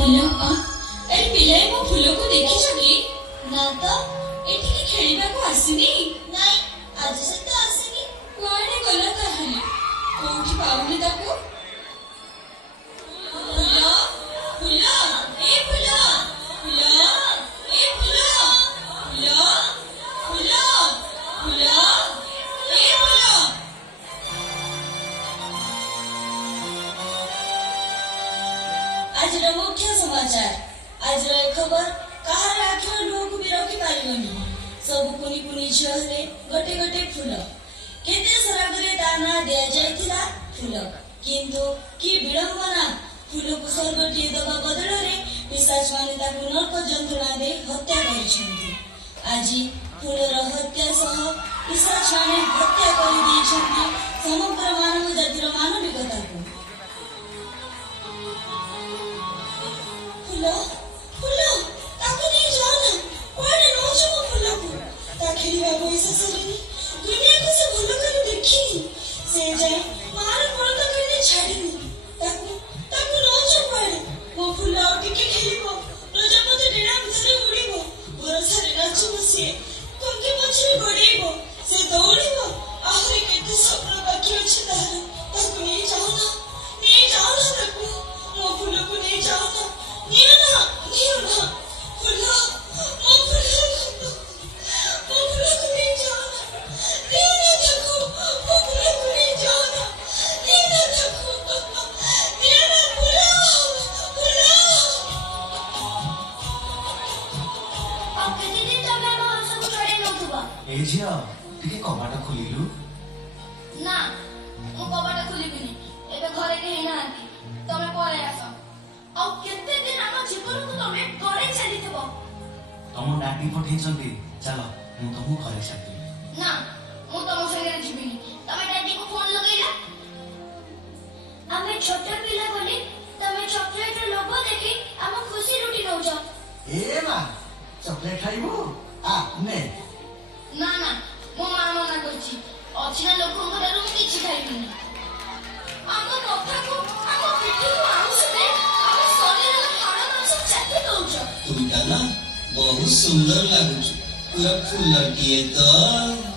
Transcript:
ଫୁଲ ଏ ପିଲାଏ ମୋ ଫୁଲକୁ ଦେଖିଛ କି? ନା ତ। ଏଠିକି ଖେଳିବାକୁ ଆସିନି? ନାଇଁ, ଆଜି ସେ ତ ଆସିନି। କୁଆଡେ ଗଲା ତାହେଲେ? କୋଉଠି ପାଉନି ତାକୁ। ଫୁଲ ଫୁଲ ଏ ଫୁଲ ଫୁଲ ଏ ଫୁଲ ଫୁଲ ଫୁଲ ଫୁଲ ଏ ଫୁଲ। ଆଜିର ମୁଖ୍ୟ ସମାଚାର। ଆଜିର ଏ ଖବର କାହାର ଆଖିର ଲୁହକୁ ବି ରଖିପାରିବନି। ସବୁ କୁନି କୁନି ଝିଅ ହେଲେ ଗୋଟେ ଗୋଟେ ଫୁଲ। କେତେ ସରାଗରେ ତା ନାଁ ଦିଆଯାଇଥିଲା ଫୁଲ। କିନ୍ତୁ କି ବିଡ଼ମ୍ବନା, ଫୁଲକୁ ସ୍ୱର୍ଗଟିଏ ଦେବା ବଦଳରେ ପିଶାଚମାନେ ତାକୁ ନର୍କ ଯନ୍ତ୍ରଣା ଦେଇ ହତ୍ୟା କରିଛନ୍ତି। ଆଜି ଫୁଲର ହତ୍ୟା ସହ ପିଶାଚମାନେ ହତ୍ୟା କରିଦେଇଛନ୍ତି ସମଗ୍ର ମାନବ ଜାତିର ମାନବିକତାକୁ। ଫୁଲ ଫୁଲ ତାକୁ ନେଇ ଯାଅ ନା। କୁଆଡେ ନଉଛ ମୋ ଫୁଲକୁ? ତା ଖେଳିବା ବୟସ ସରିନି। ଦୁନିଆକୁ ସେ ଭଲ କରି ଦେଖିନି। ସେ ଯାଏ ମାର ପରଦା କରି ଛାଡିନି। ତାକୁ ତାକୁ ନଉଛ କୁଆଡେ? ମୋ ଫୁଲ ଆଉ ଟିକେ ଖେଳିବ, ପ୍ରଜାପତି ଡେଣା ଭିତରେ ଉଡିବ, ଭରସାରେ ନାଚିବ ସିଏ, କଙ୍କି ପଛରେ ଗୋଡେଇବ, ସେ ଦୌଡ଼ିବ। ଆହୁରି କେତେ ସ୍ୱପ୍ନ ବାକି ଅଛି ତାହାର। ତାକୁ ନେଇ ଯାଅ ନା, ନେଇ ଯାଅ ନା ତାକୁ। ମୋ ଫୁଲକୁ ନେଇ ଯାଅ ନା। ନିଅ ନା, ନିଅ ନା। ଫୁଲ ମୋ ଫୁଲକୁ ନେଇ ଯାଅ ନା। ନିଅ ନା ତାକୁ। ମୋ ଫୁଲକୁ ନେଇ ଯାଅ ନା। ନିଅ ନା ତାକୁ। ନିଅ ନା ଫୁଲ ଫୁଲ। ଦିଦି ତମେ ଆମ ହସକୁ ଛଡେଇ ନଉଥିବ। এই ঝিଅ ଟିକେ କବାଟ ଖୋଲିଲୁ। ନା, ମୁଁ କବାଟ ଖୋଲିବିନି। ଏବେ ଘରେ କେହି ନାହାନ୍ତି, ତମେ ପଳେଇ ଆସ। ଆଉ କେତେ ଦିନ ଆମ ଜୀବନକୁ ତମେ ଘରେ ଚାଲିଥିବ? ତମ ଡାଡି ପଠେଇଛନ୍ତି, ଚାଲ ମୁଁ ତମକୁ ଘରେ ଛାଡ଼ିଦେବି। ନା, ମୁଁ ତମ ସାଙ୍ଗରେ ଯିବିନି। ତମେ ଡାଡିକୁ ଫୋନ ଲଗେଇଲ। ଆମେ ଛୋଟ ପିଲା ବୋଲି ତମେ ଚକୋଲେଟର ଲୋଭ ଦେଖି ଆମ ଖୁସି ଲୁଟି ନଉଛ। ଏ ମା, ଚକଲେଟ ଖାଇବୁ? ଆ ନେ। ନା ନା, ମୋ ମା ମନା କରିଛି। ଅଚିହ୍ନା ଲୋକଙ୍କ ଠାରୁ ମୁଁ କିଛି ଖାଇବିନି। ଆମ କଥାକୁ, ଆମ ପିଠିକୁ ଆଉଁସି ଦେଇ ଆମ ଶରୀରର ହାଡ଼ ମାଂସ ଚାଟି ଦଉଛ। ତୁମଟା ନା ବହୁତ ସୁନ୍ଦର ଲାଗୁଛୁ, ପୁରା ଫୁଲଟିଏ ତ।